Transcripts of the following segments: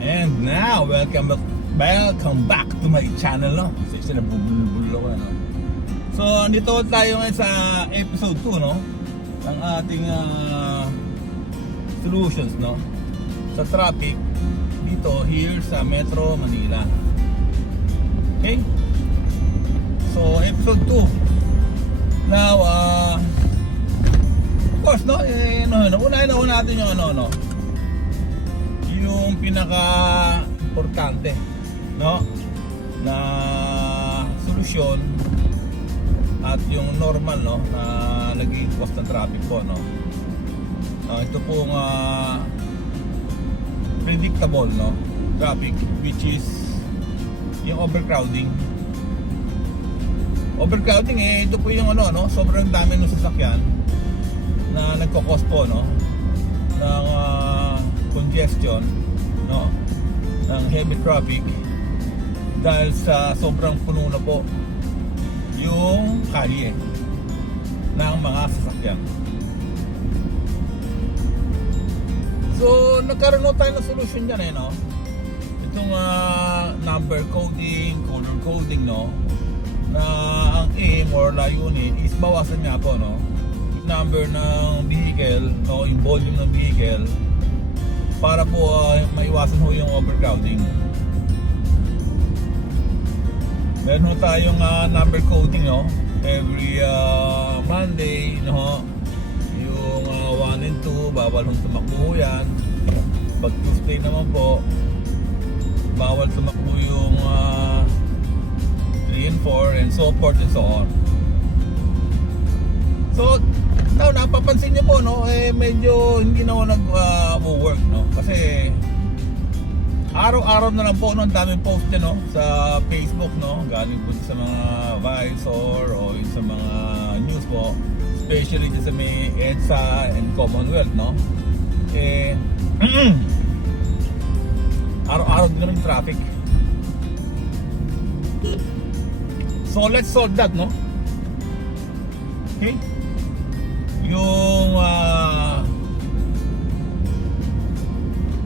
And now, welcome back to my channel, no? Kasi nabubulol ko, no? So, andito tayo ngayon sa episode 2, no? Ng ating solutions, no? Sa traffic dito, here sa Metro Manila. Okay? So, episode 2. Now, of course, no? Unahin natin yung yung pinaka-importante, no, na solusyon at yung normal, no, na naging cause ng traffic po, no. Ito pong predictable, no, traffic, which is yung overcrowding. Ito po yung sobrang dami ng sasakyan na nagko-cause po, no, ng congestion, no, ng heavy traffic dahil sa sobrang puno na po yung kalye ng mga sasakyan. So nagkaroon tayo ng solution dyan, no? Itong number coding, color coding, no, na ang aim or layunin is bawasan nga po, no, yung number ng vehicle, no, yung volume ng vehicle, para po maiwasan ho yung overcrowding. Meron ho tayong number coding, no, every Monday, no, yung 1 and 2 bawal hong tumakbo yan. Pag Tuesday naman po bawal tumakbo yung 3 and 4 and so forth and so on. So now, napapansin niyo po, no, medyo hindi na nag-work, no, kasi araw-araw na lang po, no, ang daming post niya, no, sa Facebook, no, galing po sa mga Visor o sa mga news po, especially sa may EDSA and Commonwealth, no, araw-araw din naman yung traffic. So let's solve that, no. Okay, yung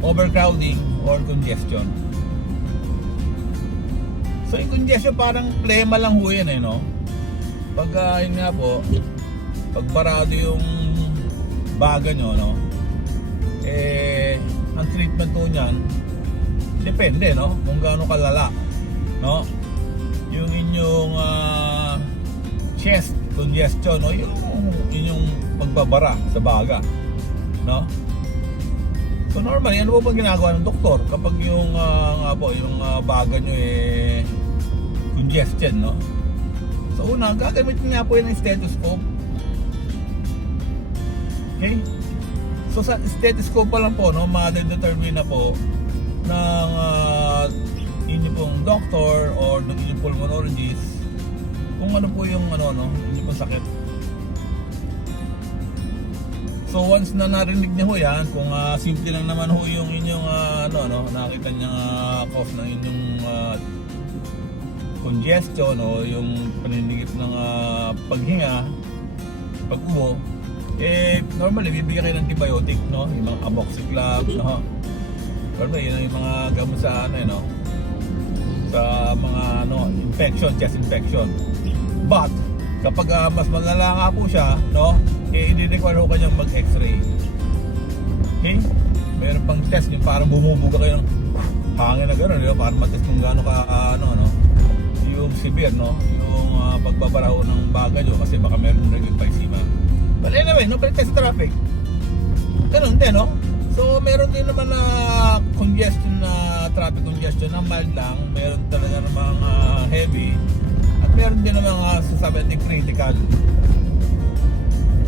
overcrowding or congestion. So yung congestion parang plema lang ho yan, no? Pag yun nga po, pag barado yung baga nyo, no, ang treatment po nyan depende, no, kung gaano kalala, no, yung inyong chest congestion, no, yung pagbabara sa baga, no. So normally, ano po bang ginagawa ng doktor kapag yung yung baga nyo congestion, no? So una, gagamitin nga po yun ng stethoscope. Okay? So sa stethoscope pa lang po, no, ma-determine na po ng inyo pong doctor or ng inyong pulmonologist kung ano po yung inyong pong sakit. So once na narinig niyo ho yan, kung simple lang naman ho yung inyong nakita niya cause ng inyong congestion o yung paninigip ng paghinga, pag-ubo, normally bibigyan kayo ng antibiotic, no, yung mga amoxicillin, no. Normally yun yung mga gamot sa sa mga infection, chest infection. But kapag mas malala nga po siya, no, i-require ko kanyang mag-x-ray. Okay? Meron pang test yung parang bumubuga kayo ng hangin na gano'n, para matest kung gaano ka yung severe, no, yung pagbabaraho ng baga nyo, kasi baka meron rin yung paisima. But anyway, no, balik tayo sa traffic. Ganun din, no. So meron din naman na congestion, na traffic congestion na mild lang, meron talaga namang heavy, at meron din namang sasabi natin critical.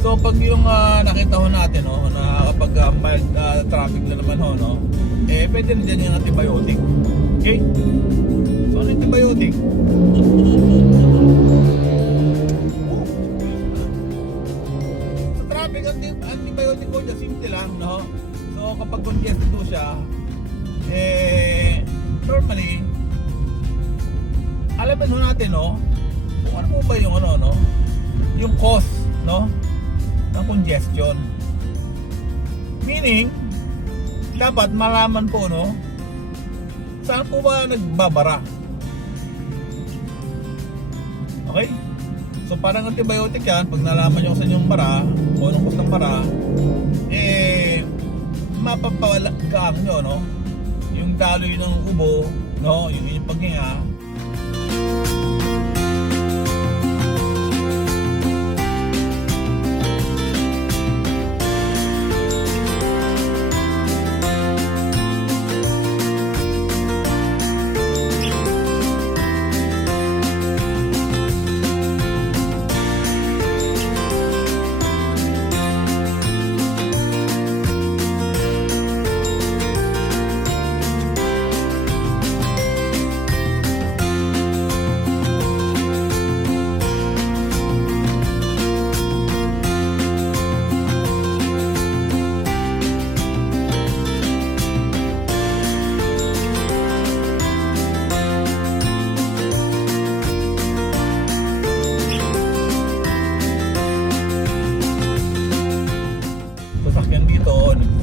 So pag yung nakita ho natin, no, na kapag mild traffic na naman ho, no, pwede na dyan yung antibiotic. Okay? So ano antibiotic? Sa traffic, antibiotic po dyan, simple lang, no. So kapag congested ho siya, normally alamin ho natin, no, kung ano po ba yung yung cause, no, ng congestion. Meaning, dapat malaman po, no, saan po ba nagbabara? Okay? So parang antibiotic yan, pag nalaman nyo sa inyong bara, o anong cause ng bara, mapapawalagaan nyo, no? Yung daloy ng ubo, no? Yung inyong paghinga.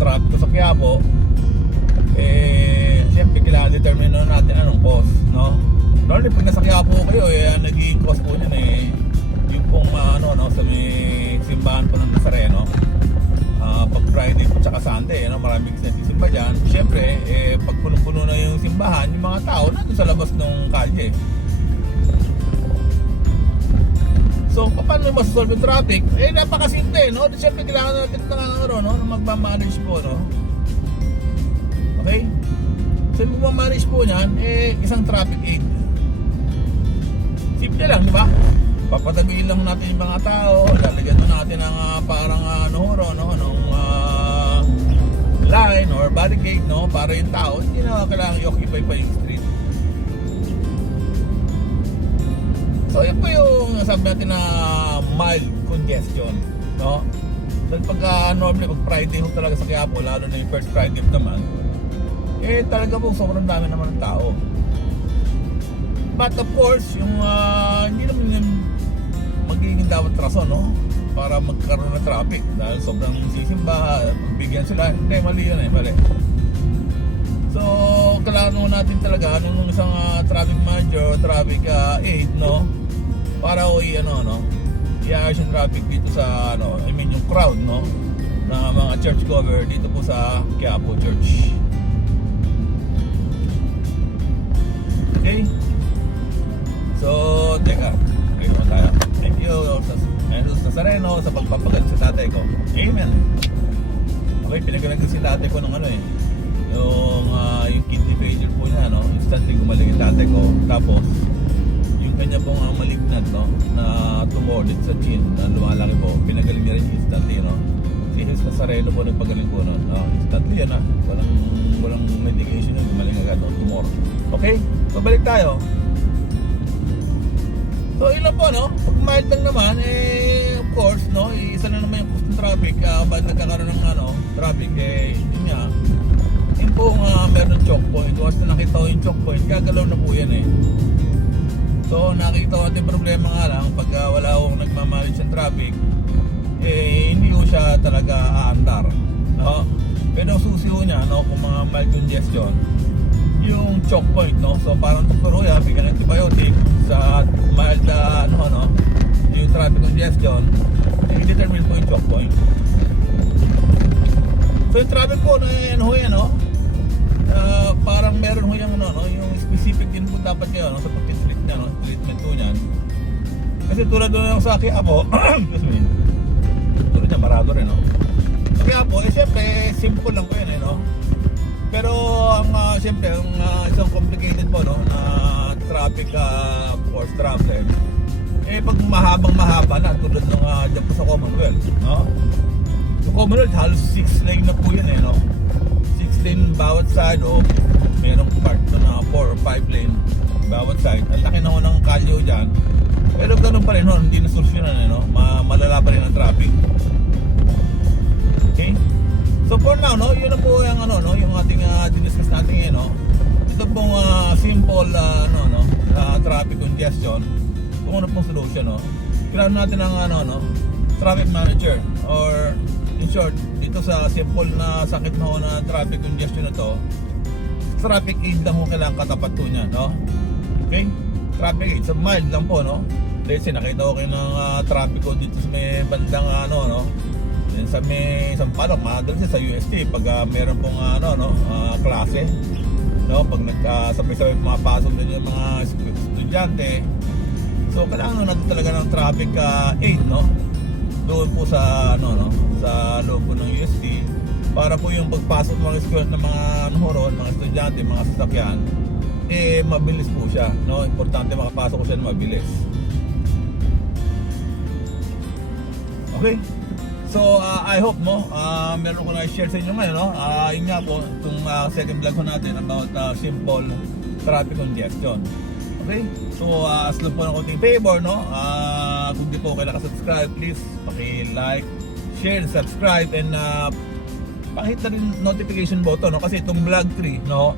Traffic ko sa Quiapo, siyempre kailangan determine natin anong cause, no? Normally pag nasa Quiapo kayo, naging cause po niyan yung pong sa may simbahan po ng Nazareno, pag Friday at saka Sunday, maraming nagsisimba dyan. Siyempre, pag puno-puno na yung simbahan, yung mga tao nandun sa labas ng kalye. So, paano masasolve yung traffic? Napakasimple, no? Siyempre, kailangan natin na magmamanage po, no? Okay? So, yung magmamanage po niyan, isang traffic aid. Simple lang, di ba? Papatabihin lang natin yung mga tao, lalagyan mo natin ng parang line or barricade, no? Para yung tao, hindi na kailangan i-occupy pa yung street. So yan po yung sabi natin na mild congestion, no? Dahil pag normally pag Friday ho talaga sa Quiapo, lalo na yung first Friday naman, talaga po sobrang dami naman ng tao. But of course, yung hindi naman yung magiging dapat rason, no? Para magkaroon ng traffic dahil sobrang sisimba, pagbigyan sila, hindi, mali yun mali. So, kailangan natin talaga ng isang traffic manager, traffic aid, no? Para i-ayos yung traffic dito sa, yung crowd, no? Na mga church goer dito po sa Quiapo Church. Okay? So, teka. Okay naman tayo. Thank you, Jesus Nazareno, sa pagpapagaling sa tatay ko. Amen. Okay, pinagaling si tatay ko ng yung kidney failure po niya, no? Instantly gumaling yung tatay ko. Tapos yung kanya pong malignant, no, na tumor dito sa chin na lumalaki po, pinagaling niya rin instantly, no? Si Jesus Nazareno po nagpagaling po, no? Instantly yan, walang medication yung gumaling agad, no? Tumor. Okay? So balik tayo. So ilan po, no? Pag mild lang naman, of course, no? Isa na naman yung cost ng traffic. Ba't nagkakaroon ng traffic, yun nga, yun po meron choke point. Once na nakita ko yung choke point, gagalaw na po yan So nakita ko natin problema nga lang pag wala akong nagmamanage ng traffic, hindi ko siya talaga aandar, no? Pero susi ko niya, no, kung mga mild congestion, yung choke point, no? So parang doktor yan, bigyan ng antibiotic sa mild yung traffic congestion, i-determine po yung choke point. So yung traffic po parang meron ho yung yung specific din po dapat kayo, sa pag-treat niya, treatment po niyan. Kasi tulad doon sa Quiapo, excuse me, tulad niya marado rin, sa Quiapo, syempre simple lang po yan, pero ang syempre ang isang complicated po, na traffic force problem, pag mahaba na tulad ng dyan po sa Commonwealth, sa Commonwealth halos 6 lane na po yan, 6 lane bawat side, merong part na 4 or 5 lane bawat side. Ang laki na ng kalyo dyan, pero ganun pa rin, hindi na solusyonan, malala pa rin ang traffic. Okay, so for now, yun na po yung ating diniscuss natin, ito pong simple traffic congestion. Kung ano pong solution, kailangan natin ng traffic manager, or in short, dito sa simple na sakit na traffic congestion na to, traffic aid lang kung kailangan katapat po niya, no? Okay? Traffic aid, sa mild lang po, no? Let's say, nakita ko kayo ng traffic ko dito sa may bandang no? Yan sa may Sampaloc, madalas sa UST pag meron pong klase, no? Pag sabay-sabay pumapasok din yung mga estudyante. So kailangan natin talaga ng traffic aid, no? Doon po sa sa loob po ng UST para po yung pagpasok ng mga estudyante, mga sasakyan, mabilis po siya, no? Importante makapasok ko siya na mabilis. Okay? So, I hope, no, meron ko na i-share sa inyo ngayon, no? Yun nga po, itong second vlog ko natin about simple traffic congestion. Okay? So, as lang po ng konting favor, no? Kung di po kayo nakasubscribe, please, paki-like, share, subscribe, and pakihit na rin notification button, no? Kasi itong vlog 3, no?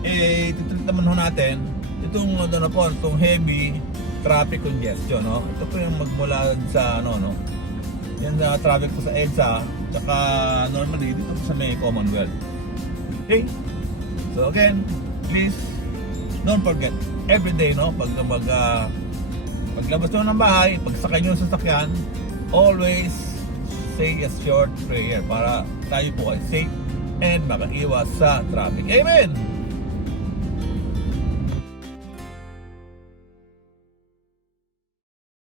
Titreat naman ho natin itong, itong heavy traffic congestion, no? Ito po yung magmula sa, yan na traffic po sa EDSA, tsaka normally dito po sa may Commonwealth. Okay? So again, please don't forget every day, no, paglabas nyo ng bahay, pagsakay nyo sa sasakyan, always say a short prayer para tayo po ay safe and makaiwas sa traffic. Amen!